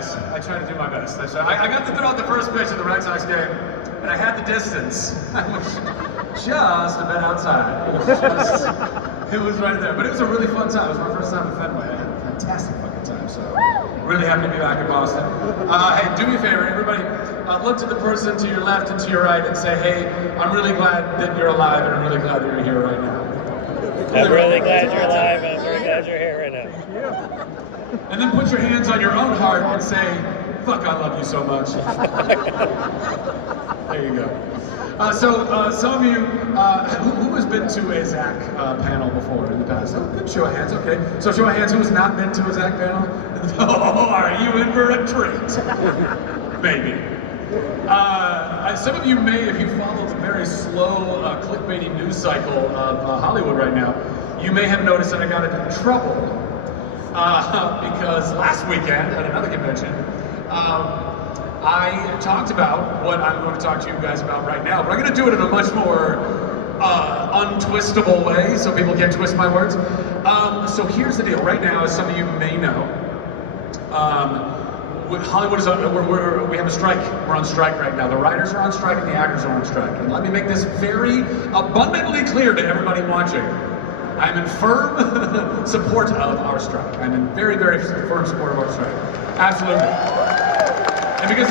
guys. I try to do my best. I got to throw out the first pitch of the Red Sox game, and I had the distance. I was just a bit outside. It was right there. But it was a really fun time. It was my first time at Fenway. I had a fantastic fucking time, so really happy to be back in Boston. Hey, do me a favor, everybody. Look to the person to your left and to your right and say, hey, I'm really glad that you're alive, and I'm really glad that you're here right now. I'm really glad you're alive, and I'm really glad you're here right now. And then put your hands on your own heart and say, fuck, I love you so much. There you go. So some of you, who has been to a Zach panel before in the past? Oh, good, show of hands, okay. So show of hands, who has not been to a Zach panel? Oh, are you in for a treat? Maybe. Some of you may, if you follow the very slow clickbaity news cycle of Hollywood right now, you may have noticed that I got into trouble because last weekend at another convention, I talked about what I'm going to talk to you guys about right now, but I'm going to do it in a much more untwistable way so people can't twist my words. So here's the deal. Right now, as some of you may know, Hollywood is we have a strike. We're on strike right now. The writers are on strike and the actors are on strike. And let me make this very abundantly clear to everybody watching. I'm in firm support of our strike. I'm in very, very firm support of our strike. Absolutely. And because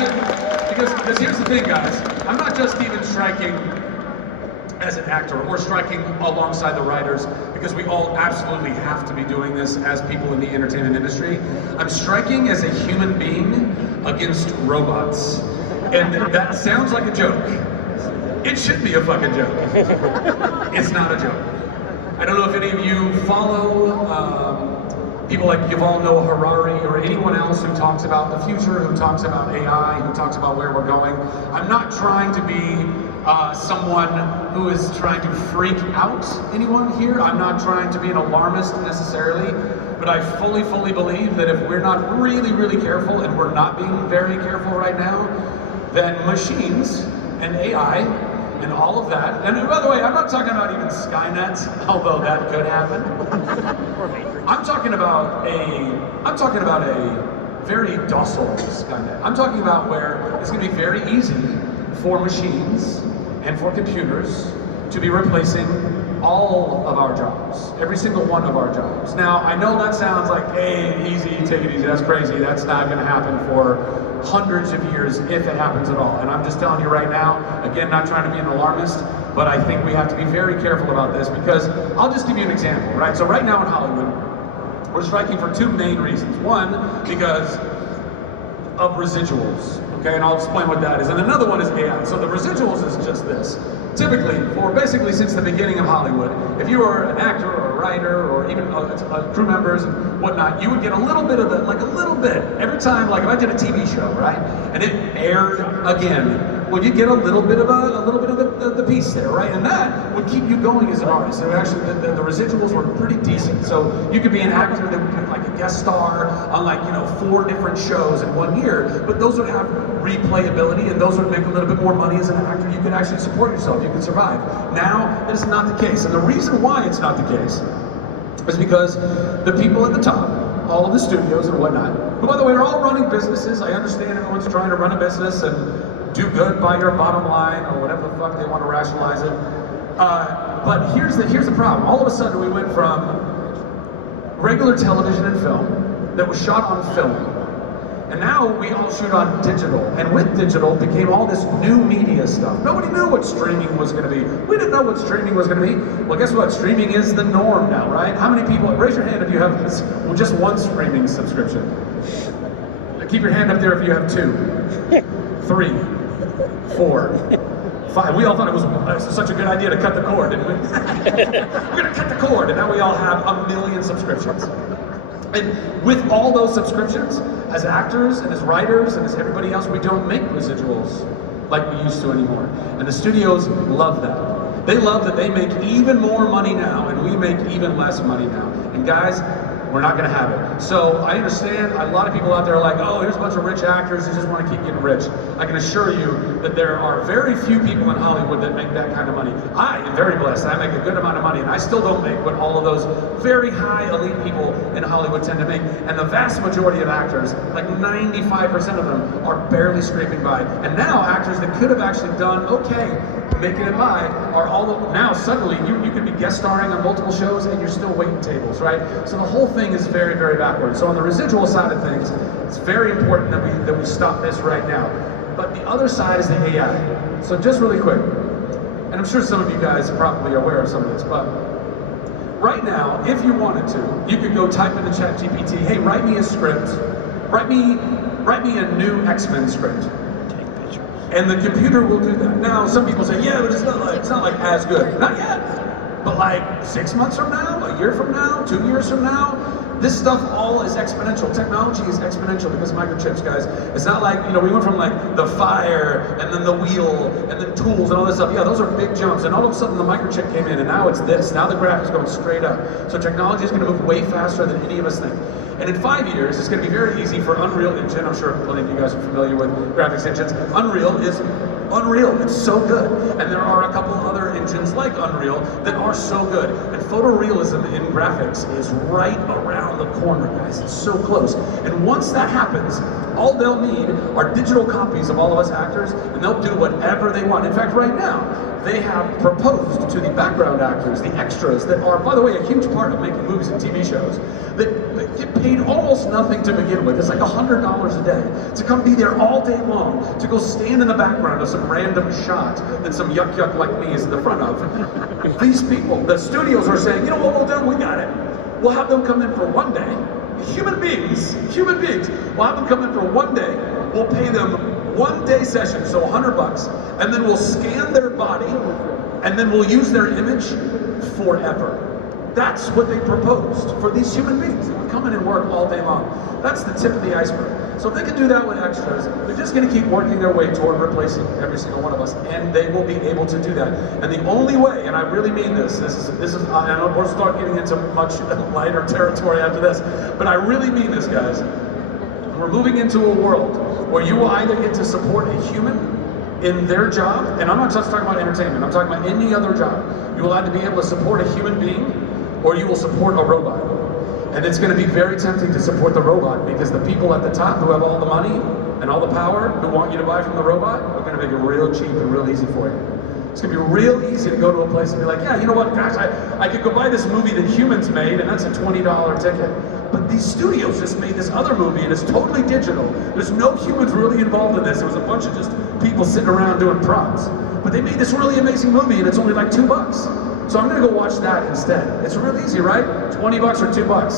here's the thing, guys. I'm not just even striking as an actor or striking alongside the writers because we all absolutely have to be doing this as people in the entertainment industry. I'm striking as a human being against robots. And that sounds like a joke. It should be a fucking joke. It's not a joke. I don't know if any of you follow people like Yuval Noah Harari or anyone else who talks about the future, who talks about AI, who talks about where we're going. I'm not trying to be someone who is trying to freak out anyone here. I'm not trying to be an alarmist necessarily, but I fully believe that if we're not really careful, and we're not being very careful right now, then machines and AI and all of that, and by the way, I'm not talking about even Skynet, although that could happen. I'm talking about a very docile Skynet. I'm talking about where it's going to be very easy for machines and for computers to be replacing all of our jobs, every single one of our jobs. Now, I know that sounds like, hey, easy, take it easy, that's crazy, that's not gonna happen for hundreds of years if it happens at all. And I'm just telling you right now, again, not trying to be an alarmist, but I think we have to be very careful about this because I'll just give you an example, right? So right now in Hollywood, we're striking for two main reasons. One, because of residuals. Okay, and I'll explain what that is. And another one is AI. So the residuals is just this. Typically, for basically since the beginning of Hollywood, if you were an actor or a writer or even crew members and whatnot, you would get a little bit of the, like a little bit, every time, like if I did a TV show, right, and it aired again, well, you get a little bit of the piece there, right, and that would keep you going as an artist. So actually, the residuals were pretty decent. So you could be an actor that would be like a guest star on 4 different shows in 1 year, but those would have replayability, and those would make a little bit more money as an actor. You could actually support yourself. You could survive. Now, that is not the case, and the reason why it's not the case is because the people at the top, all of the studios and whatnot, who, by the way, are all running businesses. I understand everyone's trying to run a business and do good by your bottom line or whatever the fuck they want to rationalize it. But here's the problem. All of a sudden, we went from regular television and film that was shot on film, and now we all shoot on digital. And with digital became all this new media stuff. Nobody knew what streaming was going to be. We didn't know what streaming was going to be. Well, guess what? Streaming is the norm now, right? How many people, raise your hand if you have just one streaming subscription. Keep your hand up there if you have 2, 3, 4, 5. We all thought it was such a good idea to cut the cord, didn't we? We're gonna cut the cord, and now we all have 1 million subscriptions. And with all those subscriptions, as actors and as writers and as everybody else, we don't make residuals like we used to anymore. And the studios love that. They love that they make even more money now, and we make even less money now. And guys, We're not going to have it. So I understand a lot of people out there are like, oh, here's a bunch of rich actors who just want to keep getting rich. I can assure you that there are very few people in Hollywood that make that kind of money. I am very blessed. I make a good amount of money, and I still don't make what all of those very high elite people in Hollywood tend to make. And the vast majority of actors, like 95% of them, are barely scraping by. And now actors that could have actually done okay making it by are all now suddenly you could be guest starring on multiple shows and you're still waiting tables, right? So the whole thing is very, very backwards. So on the residual side of things, it's very important that we stop this right now. But the other side is the AI. So just really quick, and I'm sure some of you guys probably are aware of some of this, but right now, if you wanted to, you could go type into ChatGPT, hey, write me a script, write me a new X-Men script. And the computer will do that. Now, some people say, yeah, but it's not like as good. Not yet. But like 6 months from now, a year from now, 2 years from now, this stuff all is exponential. Technology is exponential because of microchips, guys. It's not like, we went from like the fire and then the wheel and then tools and all this stuff. Yeah, those are big jumps. And all of a sudden the microchip came in and now it's this. Now the graph is going straight up. So technology is going to move way faster than any of us think. And in 5 years, it's going to be very easy for Unreal Engine. I'm sure plenty of you guys are familiar with graphics engines. Unreal is unreal. It's so good. And there are a couple other engines like Unreal that are so good. And photorealism in graphics is right around the corner, guys. It's so close. And once that happens, all they'll need are digital copies of all of us actors, and they'll do whatever they want. In fact, right now, they have proposed to the background actors, the extras, that are, by the way, a huge part of making movies and TV shows, that get paid almost nothing to begin with. It's like $100 a day to come be there all day long, to go stand in the background of some random shot that some yuck like me is in the front of. These people, the studios are saying, you know what we'll do? We got it. We'll have them come in for 1 day. Human beings. We'll have them come in for 1 day. We'll pay them 1 day session, so $100, and then we'll scan their body, and then we'll use their image forever. That's what they proposed for these human beings. They would come in and work all day long. That's the tip of the iceberg. So if they can do that with extras, they're just going to keep working their way toward replacing every single one of us, and they will be able to do that. And the only way, and I really mean this is I know we'll start getting into much lighter territory after this, but I really mean this, guys. We're moving into a world where you will either get to support a human in their job, and I'm not just talking about entertainment, I'm talking about any other job. You will either be able to support a human being, or you will support a robot. And it's going to be very tempting to support the robot because the people at the top who have all the money and all the power who want you to buy from the robot are going to make it real cheap and real easy for you. It's going to be real easy to go to a place and be like, yeah, you know what, gosh, I could go buy this movie that humans made and that's a $20 ticket. But these studios just made this other movie and it's totally digital. There's no humans really involved in this. There was a bunch of just people sitting around doing props. But they made this really amazing movie and it's only like $2. So I'm gonna go watch that instead. It's real easy, right? $20 or $2.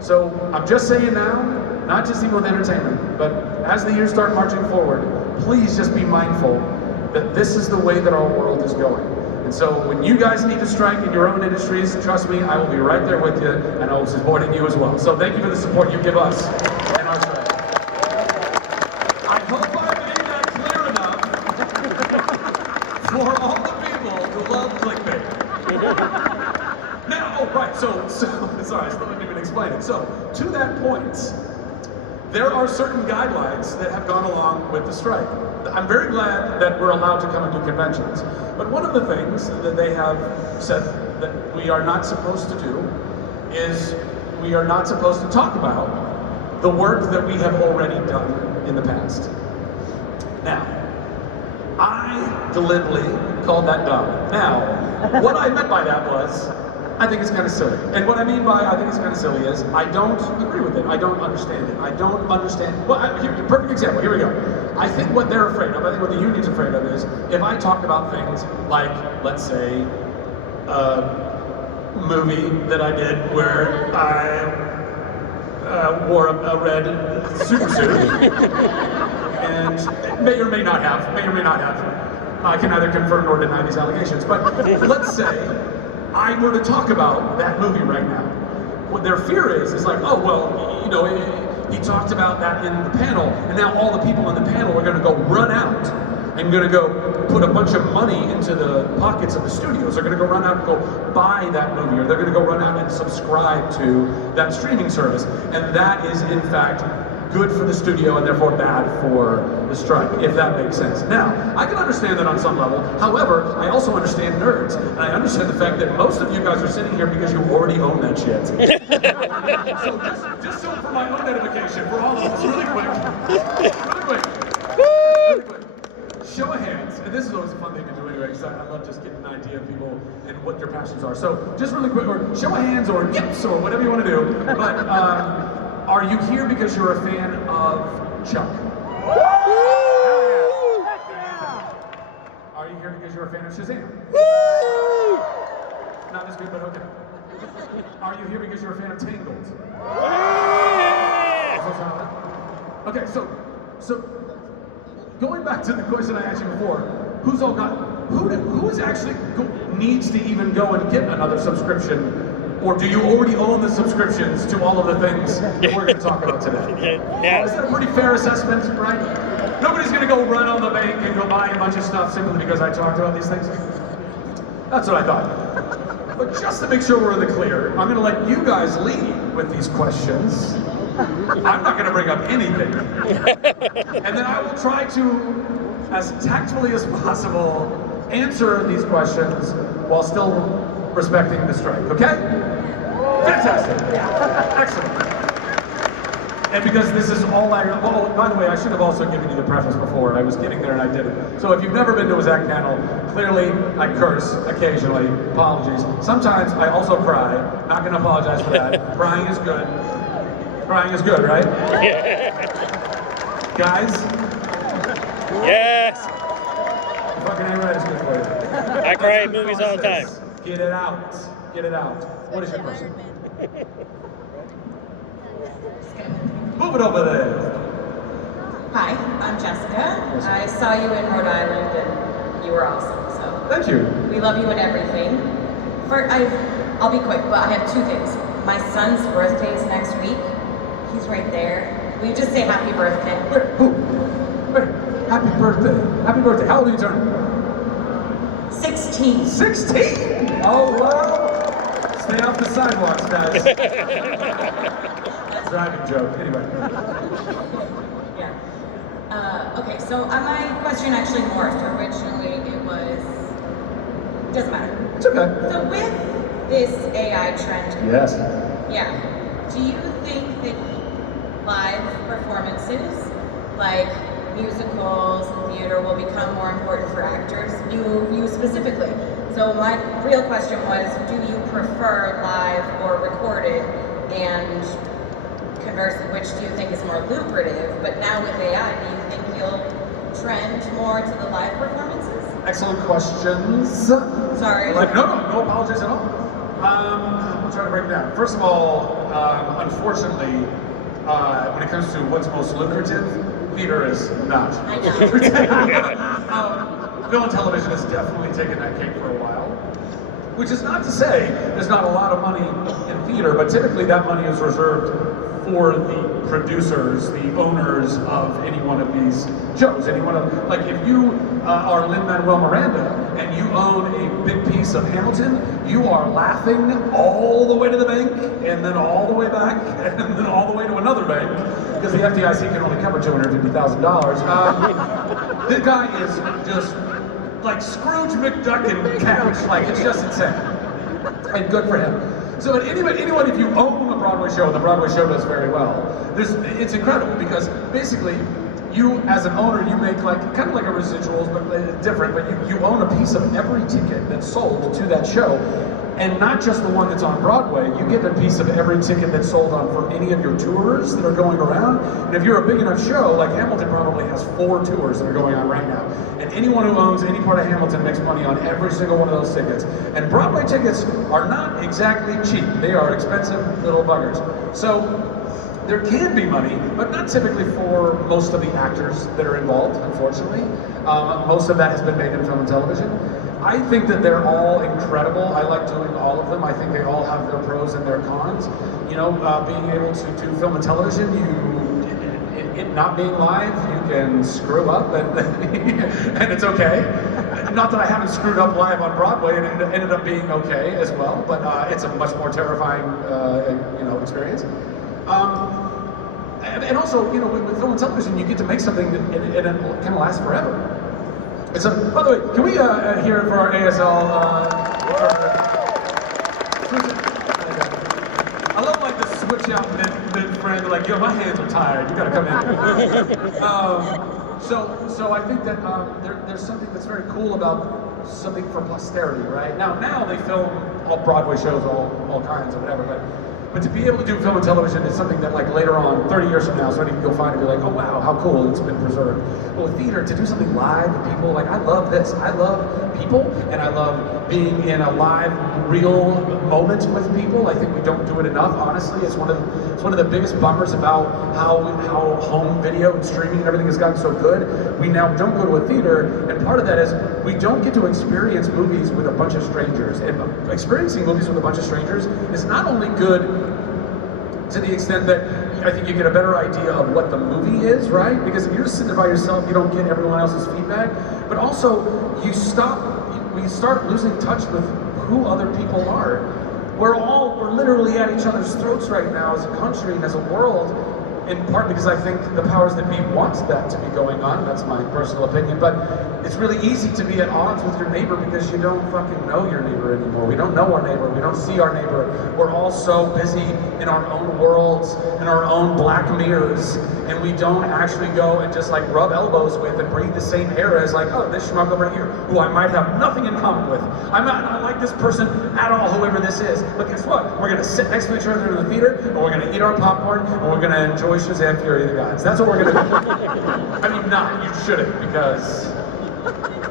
So I'm just saying now, not just even with entertainment, but as the years start marching forward, please just be mindful that this is the way that our world is going. And so when you guys need to strike in your own industries, trust me, I will be right there with you, and I will be supporting you as well. So thank you for the support you give us and our strike. I hope I made that clear enough for all the people who love clickbait. Now, oh, right, so sorry, I still didn't even explain it. So, to that point, there are certain guidelines that have gone along with the strike. I'm very glad that we're allowed to come and do conventions. But one of the things that they have said that we are not supposed to do is we are not supposed to talk about the work that we have already done in the past. Now, I deliberately called that dumb. Now, what I meant by that was, I think it's kind of silly. And what I mean by I think it's kind of silly is, I don't agree with it. I don't understand it. I don't understand. Well, perfect example, here we go. I think what they're afraid of, I think what the union's afraid of is, if I talk about things like, let's say, a movie that I did where I wore a red super suit, and may or may not have, I can neither confirm nor deny these allegations, but let's say I were to talk about that movie right now. What their fear is like, oh, well, you know, he talked about that in the panel, and now all the people in the panel are going to go run out and going to go put a bunch of money into the pockets of the studios. They're going to go run out and go buy that movie, or they're going to go run out and subscribe to that streaming service. And that is, in fact, good for the studio and therefore bad for the strike, if that makes sense. Now, I can understand that on some level. However, I also understand nerds, and I understand the fact that most of you guys are sitting here because you already own that shit. So just so for my own edification, for all of us, really quick. Show of hands, and this is always a fun thing to do anyway, because I love just getting an idea of people and what their passions are. So just really quick, or show of hands, or yips, or whatever you want to do. But are you here because you're a fan of Chuck? Are you here because you're a fan of Shazam? Not as good, but okay. Are you here because you're a fan of Tangled? Okay, so going back to the question I asked you before, who is actually needs to even go and get another subscription? Or do you already own the subscriptions to all of the things that we're going to talk about today? Yeah. Is that a pretty fair assessment, right? Nobody's going to go run on the bank and go buy a bunch of stuff simply because I talked about these things. That's what I thought. But just to make sure we're in the clear, I'm going to let you guys lead with these questions. I'm not going to bring up anything. And then I will try to, as tactfully as possible, answer these questions while still respecting the strike, okay? Fantastic. Excellent. And because this is all oh, by the way, I should have also given you the preface before. I was getting there and I didn't. So if you've never been to a Zach panel, clearly I curse occasionally. Apologies. Sometimes I also cry. Not going to apologize for that. Crying is good. Crying is good, right? Guys? Yes! Fucking A-Ride is good for you. I cry at movies all the time. Get it out. Get it out. What is your question? Move it over there. Hi, I'm Jessica. I saw you in Rhode Island and you were awesome, so. Thank you. We love you and everything. I'll be quick, but I have two things. My son's birthday is next week. He's right there. Will you just say happy birthday? Who? Happy birthday. Happy birthday. How old are you turning? 16. 16? Oh, wow. Stay off the sidewalks, guys. Driving joke. Anyway. Yeah. Okay, so my question actually morphed. Originally, it was... Doesn't matter. It's okay. So with this AI trend... Yes. Yeah. Do you think that live performances, like musicals and theater, will become more important for actors? You specifically. So my real question was, do you prefer live or recorded? And conversely, which do you think is more lucrative? But now with AI, do you think you'll trend more to the live performances? Excellent questions. Sorry. No apologies at all. I'm trying to break it down. First of all, unfortunately, when it comes to what's most lucrative, theater is not. I know. Film and television has definitely taken that cake for a while. Which is not to say there's not a lot of money in theater, but typically that money is reserved for the producers, the owners of any one of these shows. Like if you are Lin-Manuel Miranda and you own a big piece of Hamilton, you are laughing all the way to the bank, and then all the way back, and then all the way to another bank, because the FDIC can only cover $250,000. This guy is just like Scrooge McDuck in cash. Like, it's just insane. And good for him. So anyone, if you own a Broadway show, and the Broadway show does very well, it's incredible, because basically, you as an owner, you make like kind of like a residuals, but different, but you own a piece of every ticket that's sold to that show. And not just the one that's on Broadway, you get a piece of every ticket that's sold on for any of your tours that are going around. And if you're a big enough show, like Hamilton probably has 4 tours that are going on right now. And anyone who owns any part of Hamilton makes money on every single one of those tickets. And Broadway tickets are not exactly cheap. They are expensive little buggers. So there can be money, but not typically for most of the actors that are involved, unfortunately. Most of that has been made in film and television. I think that they're all incredible. I like doing all of them. I think they all have their pros and their cons. You know, being able to do film and television, it not being live, you can screw up and, and it's okay. Not that I haven't screwed up live on Broadway and it ended up being okay as well, but it's a much more terrifying experience. And also, with film and television, you get to make something and it kind of lasts forever. And so, by the way, can we hear it for our ASL? I love like the switch out mid-friend, like, yo, my hands are tired, you gotta come in. So I think that there's something that's very cool about something for posterity, right? Now they film all Broadway shows, all kinds or whatever, but to be able to do film and television is something that, like, later on, 30 years from now, somebody can go find and be like, oh wow, how cool, it's been preserved. But with theater, to do something live with people, like, I love this. I love people, and I love being in a live, real moment with people. I think we don't do it enough, honestly. It's one of the biggest bummers about how home video and streaming and everything has gotten so good. We now don't go to a theater, and part of that is we don't get to experience movies with a bunch of strangers. And experiencing movies with a bunch of strangers is not only good to the extent that I think you get a better idea of what the movie is, right? Because if you're just sitting there by yourself, you don't get everyone else's feedback. But also, we start losing touch with who other people are. We're literally at each other's throats right now as a country and as a world, in part because I think the powers that be want that to be going on. That's my personal opinion. But it's really easy to be at odds with your neighbor because you don't fucking know your neighbor anymore. We don't know our neighbor. We don't see our neighbor. We're all so busy in our own worlds, in our own black mirrors, and we don't actually go and just like rub elbows with and breathe the same air as like, oh, this schmuck over here, who I might have nothing in common with. I might not like this person at all, whoever this is. But guess what? We're gonna sit next to each other in the theater, and we're gonna eat our popcorn, and we're gonna enjoy Shazam Fury of the Gods. That's what we're gonna do. I mean, you shouldn't, because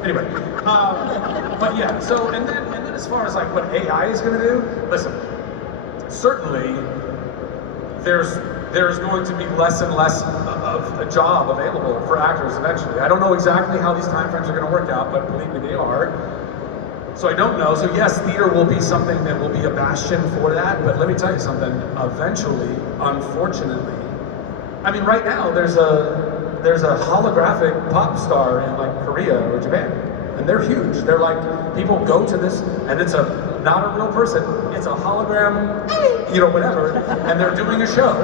anyway. But yeah. So and then as far as like what AI is gonna do, listen. Certainly, there's going to be less and less of a job available for actors eventually. I don't know exactly how these timeframes are going to work out, but believe me, they are. So I don't know. So yes, theater will be something that will be a bastion for that. But let me tell you something. Eventually, unfortunately, I mean, right now there's a holographic pop star in like Korea or Japan, and they're huge. They're like, people go to this, and it's not a real person. It's a hologram, whatever, and they're doing a show.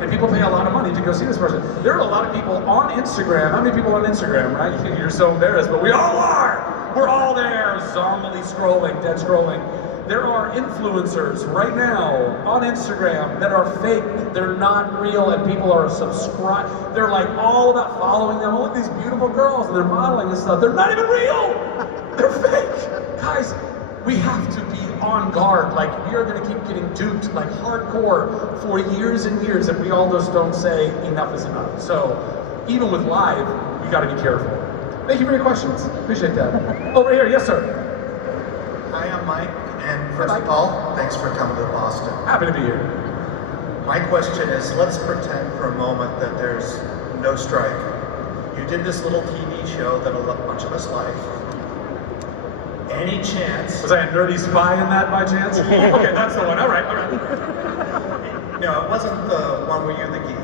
And people pay a lot of money to go see this person. There are a lot of people on Instagram. How many people on Instagram, right? You're so embarrassed, but we all are. We're all there, zombily scrolling, dead scrolling. There are influencers right now on Instagram that are fake. They're not real, and people are subscribed. They're like all about following them. Oh, look at these beautiful girls, and they're modeling and stuff. They're not even real. They're fake. Guys, we have to be on guard. Like, we are going to keep getting duped like hardcore for years and years if we all just don't say enough is enough. So even with live, you got to be careful. Thank you for your questions. Appreciate that. Over here, yes sir. Hi, I'm Mike, and first of all, thanks for coming to Boston. Happy to be here. My question is, let's pretend for a moment that there's no strike. You did this little TV show that a bunch of us like. Any chance? Was I a nerdy spy in that by chance? Okay, that's the one. All right. No, it wasn't the one where you're the geek.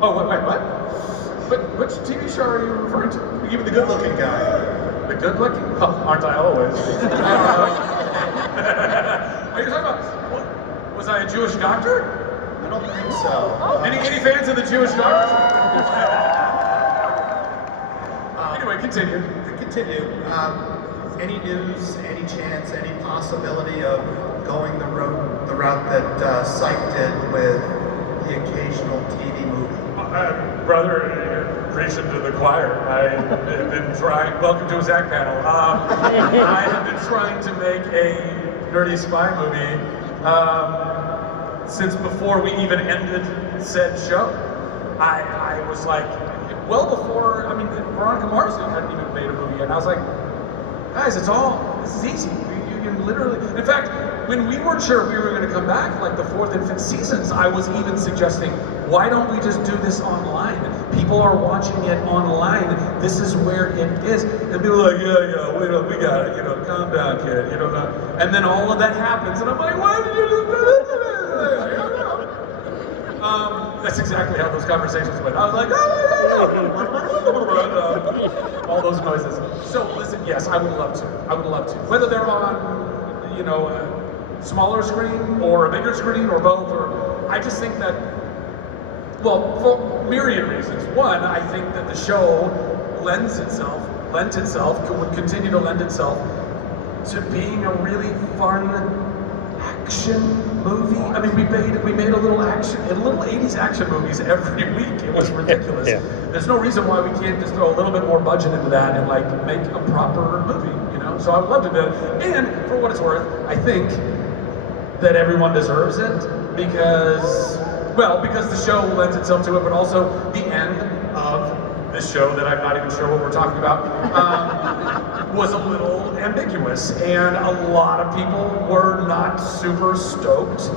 Oh, wait, what? Which TV show are you referring to? You were the good-looking guy. The good-looking? Oh, aren't I always? Are you talking about, was I a Jewish doctor? I don't think so. Any fans of the Jewish doctor? Anyway, continue. To continue, any news, any chance, any possibility of going the route that Psych did with the occasional TV movie? Brother, you're preaching to the choir. I have been trying, welcome to a Zach panel. I have been trying to make a nerdy spy movie since before we even ended said show. I was like, well before, I mean, Veronica Mars hadn't even made a movie yet. And I was like, guys, this is easy. You can literally, in fact, when we weren't sure we were going to come back, like the 4th and 5th seasons, I was even suggesting, why don't we just do this online? People are watching it online. This is where it is. And people are like, yeah, wait up, we got it, calm down, kid, And then all of that happens, and I'm like, why did you do that? I don't know. That's exactly how those conversations went. I was like, all those noises. So listen, yes, I would love to. I would love to. Whether they're on, you know, a smaller screen or a bigger screen or both, or I just think that, well, for myriad reasons. One, I think that the show would continue to lend itself to being a really fun action movie. I mean, we made a little 80s action movies every week. It was ridiculous. Yeah. There's no reason why we can't just throw a little bit more budget into that and like make a proper movie, you know? So I would love to do it. And for what it's worth, I think that everyone deserves it because the show lends itself to it, but also the end of this show that I'm not even sure what we're talking about was a little ambiguous, and a lot of people were not super stoked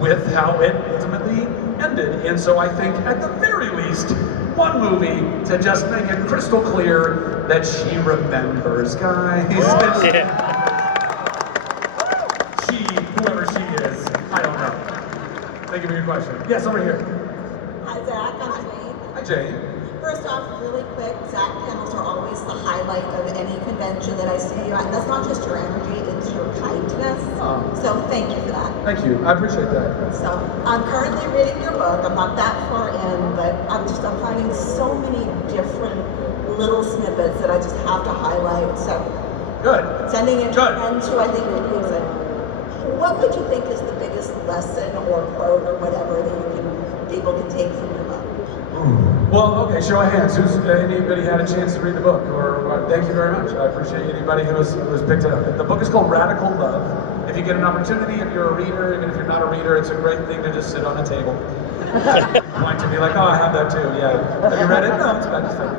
with how it ultimately ended. And so I think at the very least, one movie to just make it crystal clear that she remembers, guys. Whoever she is, I don't know. Thank you for your question. Yes, over here. Hi, Zach. I'm Jane. Hi, Jay. First off, really quick, Zach panels are always the highlight of any convention that I see you at. That's not just your energy, it's your kindness. So thank you for that. Thank you. I appreciate that. So I'm currently reading your book. I'm not that far in, but I'm finding so many different little snippets that I just have to highlight. So Good. sending it to Good. friends who I think would use it. What would you think is the biggest lesson or quote or whatever that people can take from your book? Well, okay, show of hands. Anybody had a chance to read the book? Or thank you very much. I appreciate anybody who's picked it up. The book is called Radical Love. If you get an opportunity, if you're a reader, even if you're not a reader, it's a great thing to just sit on a table. Point to be like, oh, I have that too. Yeah. Have you read it? No, it's about this thing.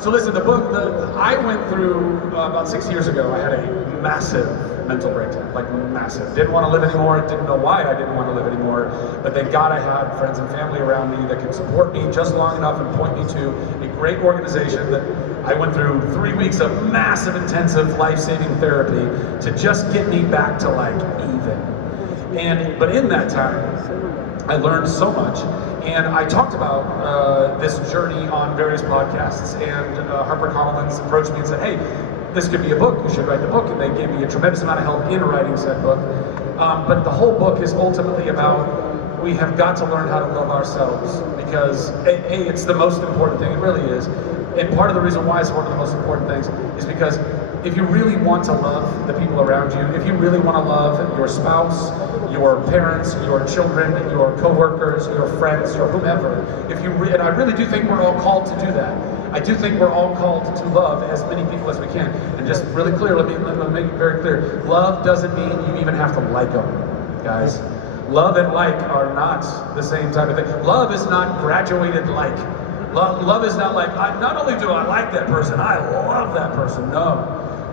So listen, the book. I went through about 6 years ago. I had a massive mental breakdown, like massive. Didn't want to live anymore, didn't know why I didn't want to live anymore, but thank God I had friends and family around me that could support me just long enough and point me to a great organization that I went through 3 weeks of massive, intensive, life-saving therapy to just get me back to like even. But in that time, I learned so much, and I talked about this journey on various podcasts, and HarperCollins approached me and said, hey, this could be a book, you should write the book, and they gave me a tremendous amount of help in writing said book. But the whole book is ultimately about, we have got to learn how to love ourselves, because A, it's the most important thing, it really is. And part of the reason why it's one of the most important things is because if you really want to love the people around you, if you really want to love your spouse, your parents, your children, your co-workers, your friends, your whomever, and I really do think we're all called to do that. I do think we're all called to love as many people as we can. And just really clear, let me make it very clear. Love doesn't mean you even have to like them, guys. Love and like are not the same type of thing. Love is not graduated like. Love is not like, not only do I like that person, I love that person. No.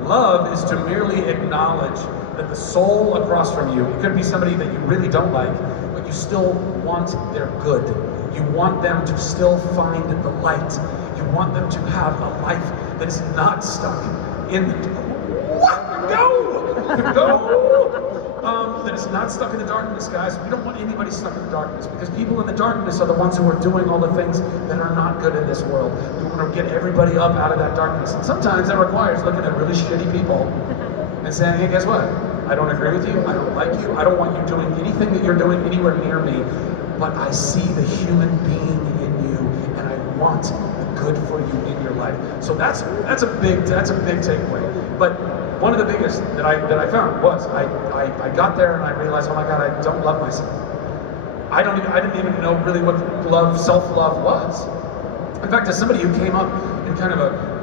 Love is to merely acknowledge that the soul across from you, it could be somebody that you really don't like, but you still want their good. You want them to still find the light. You want them to have a life that's not stuck in the that is not stuck in the darkness, guys. We don't want anybody stuck in the darkness, because people in the darkness are the ones who are doing all the things that are not good in this world. We want to get everybody up out of that darkness. And sometimes that requires looking at really shitty people and saying, hey, guess what? I don't agree with you. I don't like you. I don't want you doing anything that you're doing anywhere near me. But I see the human being in you, and I want the good for you in your life. So that's a big takeaway. But one of the biggest that I found was I got there and I realized, oh my God, I don't love myself. I didn't even know really what self-love was. In fact, as somebody who came up in kind of a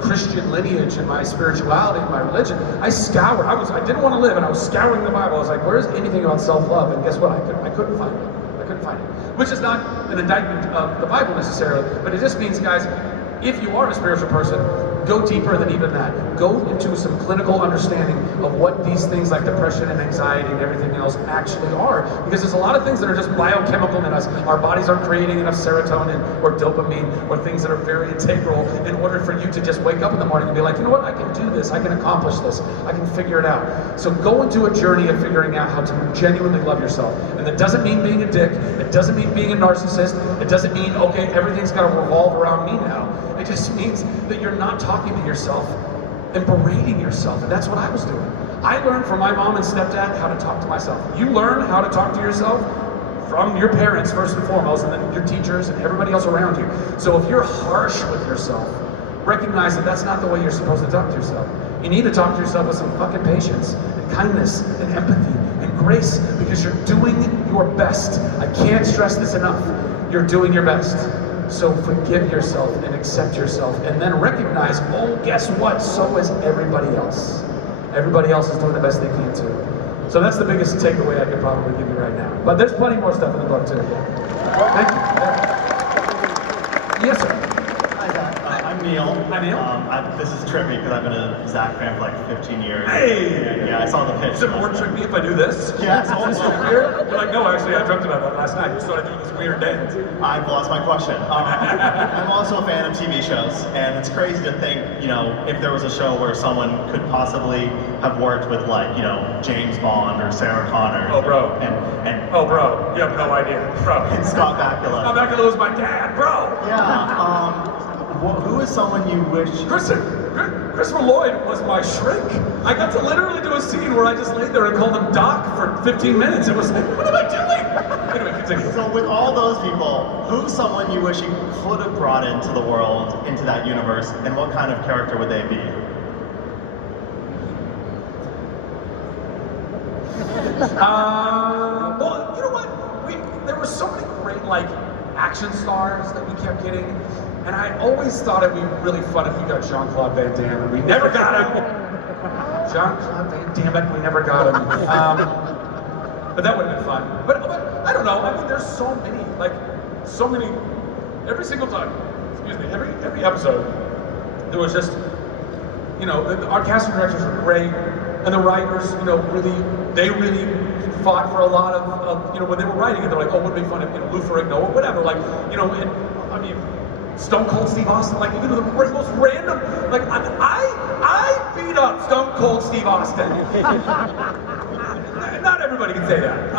Christian lineage in my spirituality, in my religion, I scoured. I didn't want to live, and I was scouring the Bible. I was like, where's anything about self-love? And guess what? I couldn't find it. I couldn't find it. Which is not an indictment of the Bible necessarily, but it just means, guys, if you are a spiritual person, go deeper than even that. Go into some clinical understanding of what these things like depression and anxiety and everything else actually are. Because there's a lot of things that are just biochemical in us. Our bodies aren't creating enough serotonin or dopamine or things that are very integral in order for you to just wake up in the morning and be like, you know what, I can do this, I can accomplish this, I can figure it out. So go into a journey of figuring out how to genuinely love yourself. And that doesn't mean being a dick, it doesn't mean being a narcissist, it doesn't mean, okay, everything's got to revolve around me now. It just means that you're not talking to yourself and berating yourself, and that's what I was doing. I learned from my mom and stepdad how to talk to myself. You learn how to talk to yourself from your parents first and foremost, and then your teachers and everybody else around you. So if you're harsh with yourself, recognize that that's not the way you're supposed to talk to yourself. You need to talk to yourself with some fucking patience and kindness and empathy and grace, because you're doing your best. I can't stress this enough. You're doing your best. So forgive yourself and accept yourself, and then recognize, oh, guess what? So is everybody else. Everybody else is doing the best they can too. So that's the biggest takeaway I could probably give you right now. But there's plenty more stuff in the book too. Thank you. Yes, sir. Hi, Zach. I'm Neil. Hi, Neil. This is trippy because I've been a Zach fan for like 15 years. Hey! Yeah, I saw the pitch. Is it more trippy if I do this? Yeah, it's Is this also weird? You're like, no, actually, I dreamt about that last night. You started doing this weird dance. I've lost my question. I'm also a fan of TV shows, and it's crazy to think, you know, if there was a show where someone could possibly have worked with, like, you know, James Bond or Sarah Connor. Oh, bro. And Oh, bro. You have no idea. Bro. and Scott Bakula. Scott Bakula was my dad, bro. Yeah. Who is someone you wish? Christopher Lloyd was my shrink. I got to literally do a scene where I just laid there and called him Doc for 15 minutes. It was like, what am I doing? Anyway, continue. So with all those people, who's someone you wish you could have brought into the world, into that universe, and what kind of character would they be? Well, you know what? There were so many great, like, action stars that we kept getting, and I always thought it'd be really fun if we got Jean-Claude Van Damme, and we never got him. Jean-Claude Van Damme, we never got him. But that would have been fun. But I don't know. I mean, there's so many, every single time. Excuse me. Every episode, there was just, you know, our casting directors were great, and the writers, you know, they really fought for a lot of, you know, when they were writing it, they're like, oh, wouldn't it be fun if, you know, Lou Ferrigno or whatever, like, you know, and I mean, Stone Cold Steve Austin, like, even the most random, like, I beat up Stone Cold Steve Austin. Not everybody can say that.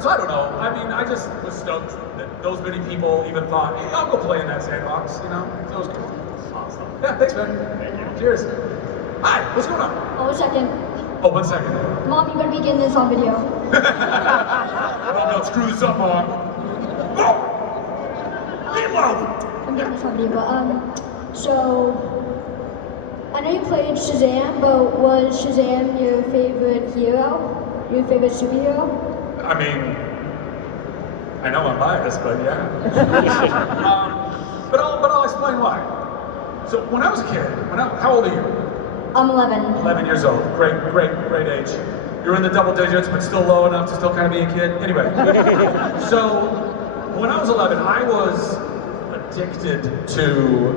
So I don't know. I mean, I just was stoked that those many people even thought, hey, I'll go play in that sandbox, you know? So it was cool. Awesome. Yeah, thanks, man. Thank you. Cheers. Hi, what's going on? Oh, a second. Oh, 1 second. Mom, you better be getting this on video. No, screw this up, Mom. Oh! Meatloaf! I'm getting this on video, but, so, I know you played Shazam, but was Shazam your favorite hero? Your favorite superhero? I mean, I know I'm biased, but yeah. But I'll explain why. So when I was a kid, how old are you? I'm 11. 11 years old. Great age. You're in the double digits, but still low enough to still kind of be a kid. Anyway, so when I was 11, I was addicted to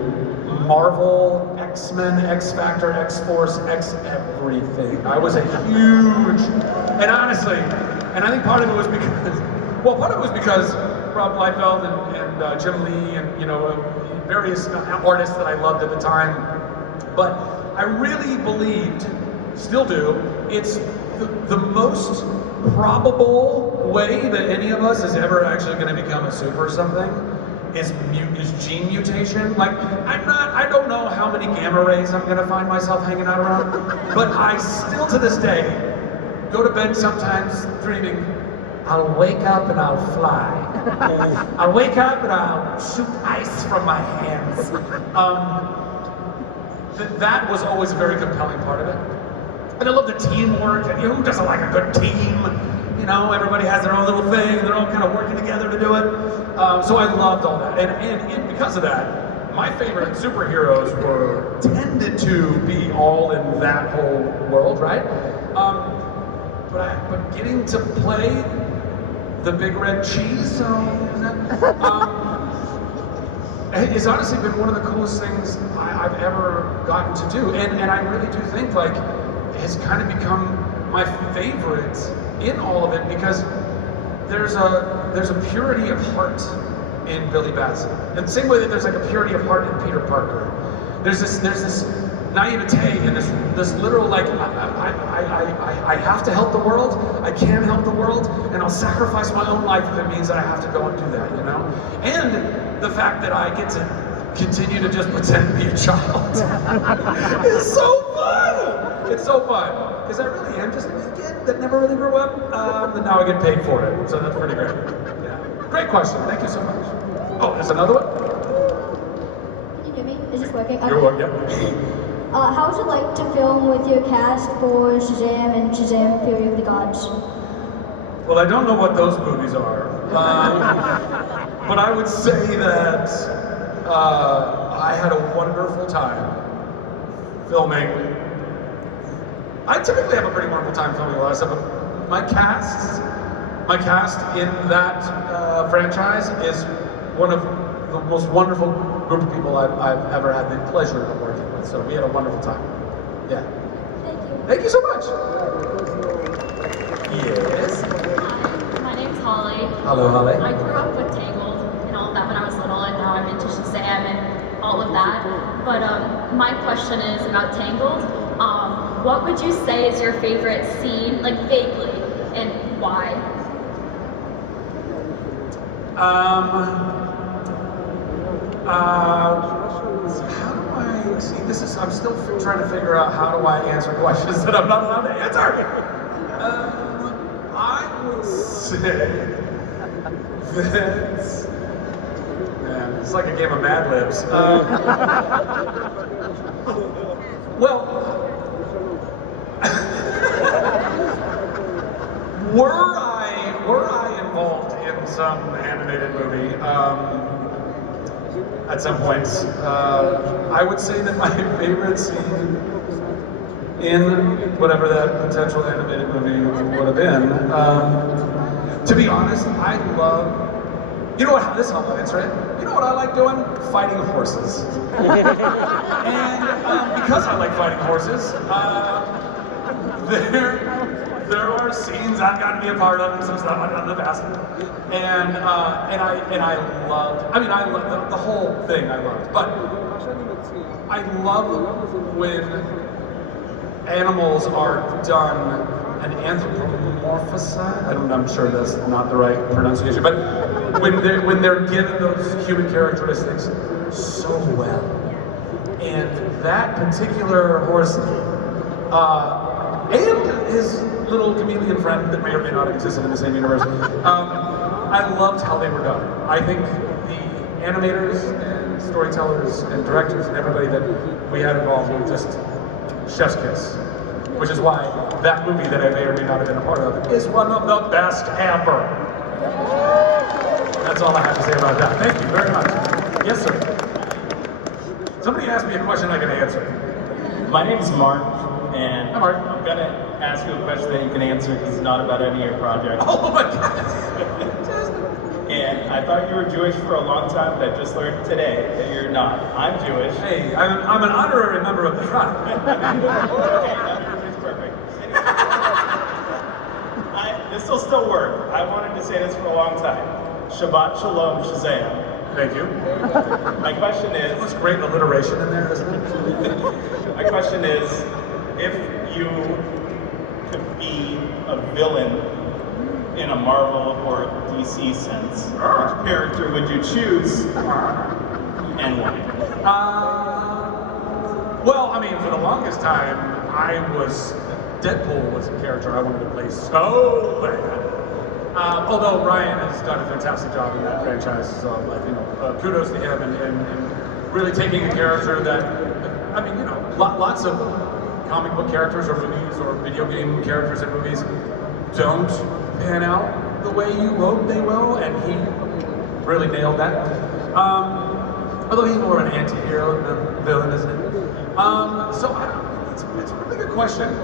Marvel, X-Men, X-Factor, X-Force, X-everything. I was a huge, and honestly, and I think part of it was because Rob Liefeld and Jim Lee and, you know, various artists that I loved at the time. But I really believed, still do, it's the most probable way that any of us is ever actually going to become a super or something is gene mutation. Like, I don't know how many gamma rays I'm going to find myself hanging out around, but I still to this day go to bed sometimes dreaming, I'll wake up and I'll fly. I'll wake up and I'll shoot ice from my hands. That was always a very compelling part of it. And I love the teamwork. You know, who doesn't like a good team? You know, everybody has their own little thing. They're all kind of working together to do it. So I loved all that. And because of that, my favorite superheroes tended to be all in that whole world, right? But getting to play the big red cheese, it's honestly been one of the coolest things I've ever gotten to do, and I really do think like it's kind of become my favorite in all of it because there's a purity of heart in Billy Batson. In the same way that there's like a purity of heart in Peter Parker. There's this naivete and this literal like I have to help the world, I can help the world, and I'll sacrifice my own life if it means that I have to go and do that, you know? And the fact that I get to continue to just pretend to be a child is so fun! It's so fun. Because I really am just a kid that never really grew up, and now I get paid for it. So that's pretty great. Yeah. Great question. Thank you so much. Oh, there's another one? Can you hear me? Is this working? You're working, yep. How was it like to film with your cast for Shazam and Shazam Fury of the Gods? Well, I don't know what those movies are. But I would say that I had a wonderful time filming. I typically have a pretty wonderful time filming a lot of stuff, but my cast in that franchise is one of the most wonderful group of people I've ever had the pleasure of working with. So we had a wonderful time. Yeah. Thank you. Thank you so much. Yes. My name's Holly. Hello, Holly. I grew up with Tangled and all of that when I was little, and now I'm into Shazam and all of that. But my question is about Tangled. What would you say is your favorite scene, like vaguely, and why? How do I see? I'm still trying to figure out how do I answer questions that I'm not allowed to answer. I would say that. Man, it's like a game of Mad Libs. Well. Were I involved in some animated movie at some point, I would say that my favorite scene in whatever that potential animated movie would have been. To be honest, I love. You know what? This highlights, right? You know what I like doing? Fighting horses. And because I like fighting horses, there are scenes I've gotten to be a part of and some stuff I've done in the past. And I loved, I love the whole thing I loved. But I love when animals are done and anthropomorphized. I'm sure that's not the right pronunciation, but when they're given those human characteristics so well. And that particular horse, and his little chameleon friend that may or may not have existed in the same universe. I loved how they were done. I think the animators and storytellers and directors and everybody that we had involved were just chef's kiss. Which is why that movie that I may or may not have been a part of is one of the best ever. That's all I have to say about that. Thank you very much. Yes, sir. Somebody asked me a question I can answer. My name's Mark, and Hi, Mark. I'm gonna ask you a question that you can answer because it's not about any of your projects. Oh my God! And I thought you were Jewish for a long time, but I just learned today that you're not. I'm Jewish. Hey, I'm an honorary member of the tribe. Okay, now it's perfect. This will still work. I wanted to say this for a long time. Shabbat Shalom Shazam. Thank you. My question is... There's great alliteration in there, isn't it? My question is, if you could be a villain in a Marvel or DC sense, which character would you choose and why? Well, for the longest time, Deadpool was a character I wanted to play so bad. Although Ryan has done a fantastic job in that franchise, so kudos to him and really taking a character that, lots of comic book characters or movies or video game characters in movies don't pan out the way you hope they will, and he really nailed that. Although he's more of an anti-hero than a villain, isn't it? So it's a really good question.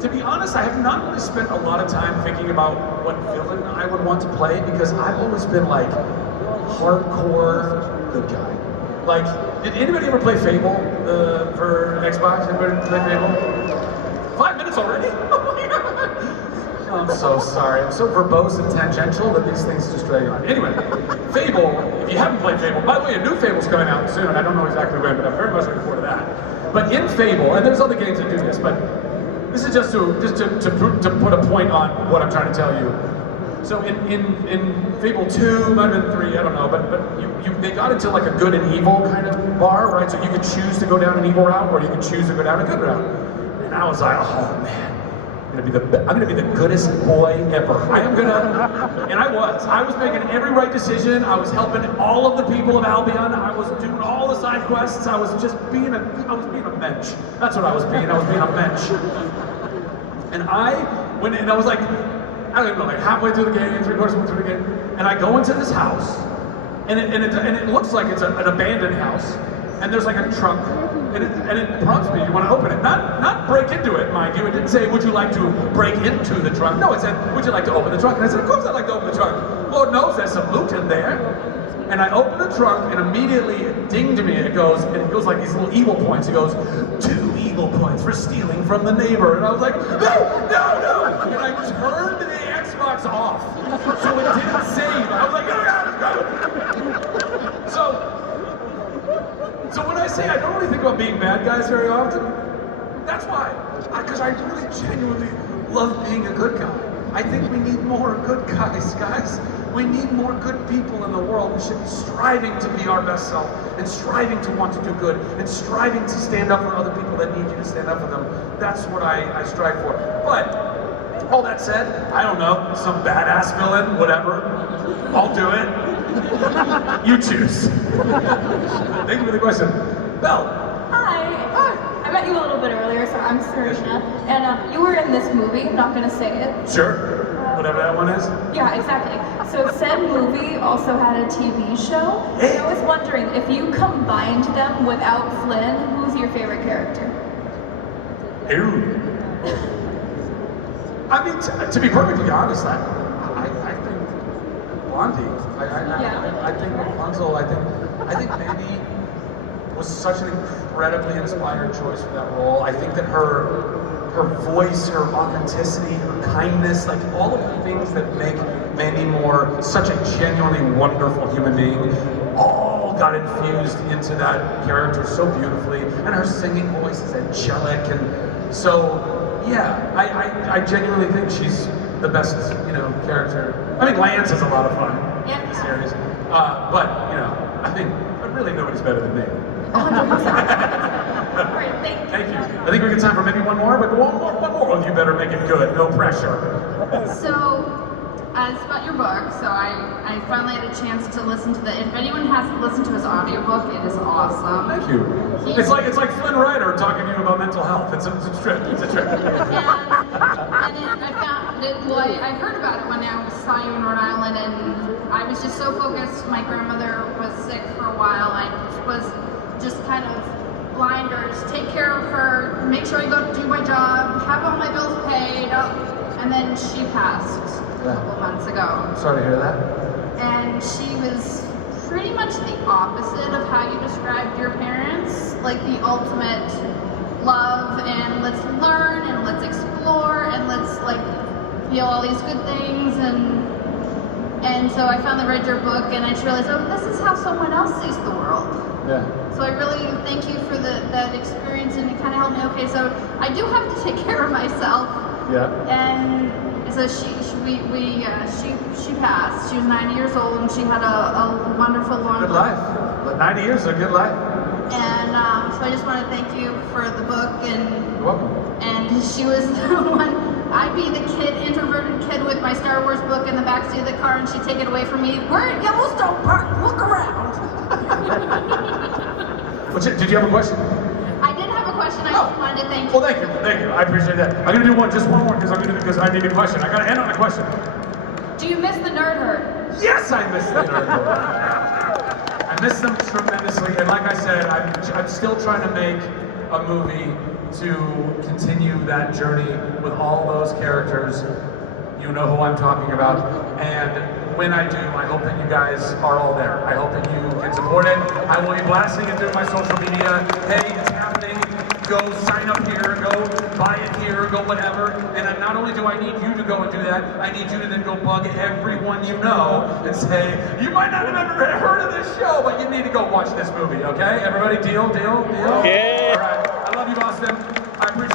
To be honest, I have not really spent a lot of time thinking about what villain I would want to play because I've always been like hardcore good guy. Like, did anybody ever play Fable for Xbox? Anybody play Fable? 5 minutes already? Oh my god! I'm so sorry. I'm so verbose and tangential that these things just drag on. Anyway, Fable, if you haven't played Fable, by the way, a new Fable's coming out soon. I don't know exactly when, but I'm very much looking forward to that. But in Fable, and there's other games that do this, but this is just to put a point on what I'm trying to tell you. So in Fable 2, might have been 3, I don't know, but they got into like a good and evil kind of bar, right? So you could choose to go down an evil route, or you could choose to go down a good route. And I was like, oh man, I'm gonna be the goodest boy ever. I am gonna, and I was making every right decision. I was helping all of the people of Albion. I was doing all the side quests. I was being a mensch. That's what I was being. I was being a mensch. And I went in, and I was like, I don't even know, like halfway through the game, 3/4 way through the game, and I go into this house, and it looks like it's an abandoned house, and there's like a trunk, and it prompts me, you want to open it. Not break into it, mind you. It didn't say, would you like to break into the trunk? No, it said, would you like to open the trunk? And I said, of course I'd like to open the trunk. Lord knows there's some loot in there. And I opened the trunk, and immediately it dinged me. It goes like these little evil points. It goes, 2 evil points for stealing from the neighbor. And I was like, no! And I turned the Xbox off, so it didn't save. I was like, no. So when I say I don't really think about being bad guys very often, that's why. Because I really genuinely love being a good guy. I think we need more good guys. We need more good people in the world. We should be striving to be our best self, and striving to want to do good, and striving to stand up for other people that need you to stand up for them. That's what I strive for. But all that said, I don't know, some badass villain, whatever. I'll do it. You choose. Thank you for the question. Belle. Hi. I met you a little bit earlier, so I'm Serena. And you were in this movie, I'm not gonna say it. Sure. Whatever that one is? Yeah, exactly. So said movie also had a TV show. Hey. I was wondering, if you combined them without Flynn, who's your favorite character? Ooh. I mean, to be perfectly honest, I think Blondie. I think Rapunzel. I think maybe was such an incredibly inspired choice for that role. I think that her voice, her authenticity, her kindness, like all of the things that make Mandy Moore such a genuinely wonderful human being, all got infused into that character so beautifully. And her singing voice is angelic, and so yeah, I genuinely think she's the best, character. I think Lance is a lot of fun in the series, but I think really nobody's better than me. 100%. Great, thank you. I think we get time for maybe one more, but one more. You better make it good. No pressure. So, I just got your book, so I finally had a chance to listen to if anyone hasn't listened to his audiobook, it is awesome. Thank you. It's like Flynn Rider talking to you about mental health. It's a trip. It's a trip. And I found it, I heard about it when I saw you in Rhode Island, and I was just so focused. My grandmother was sick for a while. I was just kind of blinders, take care of her, make sure I go do my job, have all my bills paid, and then she passed a couple months ago. Sorry to hear that. And she was pretty much the opposite of how you described your parents, like the ultimate love and let's learn and let's explore and let's feel all these good things, and so I finally read your book and I just realized, oh, this is how someone else sees the world. Yeah. So I really thank you for that experience, and it kind of helped me. Okay, so I do have to take care of myself. Yeah. And so she passed. She was 90 years old, and she had a wonderful long Good life. 90 years is a good life. And so I just want to thank you for the book, and You're welcome. and she was the one. I'd be the introverted kid with my Star Wars book in the backseat of the car, and she'd take it away from me. We're at Yellowstone Park. Look around. Did you have a question? I didn't have a question. I just wanted to thank you. Well, thank you. I appreciate that. I'm gonna do just one more because I need a question. I gotta end on a question. Do you miss the Nerd Herd? Yes, I miss the Nerd Herd. I miss them tremendously, and like I said, I'm still trying to make a movie to continue that journey with all those characters. You know who I'm talking about, and when I do, I hope that you guys are all there. I hope that you can support it. I will be blasting it through my social media. Hey, it's happening. Go sign up here, go buy it here, go whatever. And not only do I need you to go and do that, I need you to then go bug everyone you know and say, you might not have ever heard of this show, but you need to go watch this movie, okay? Everybody, deal? Yeah. All right, I love you, Boston. I appreciate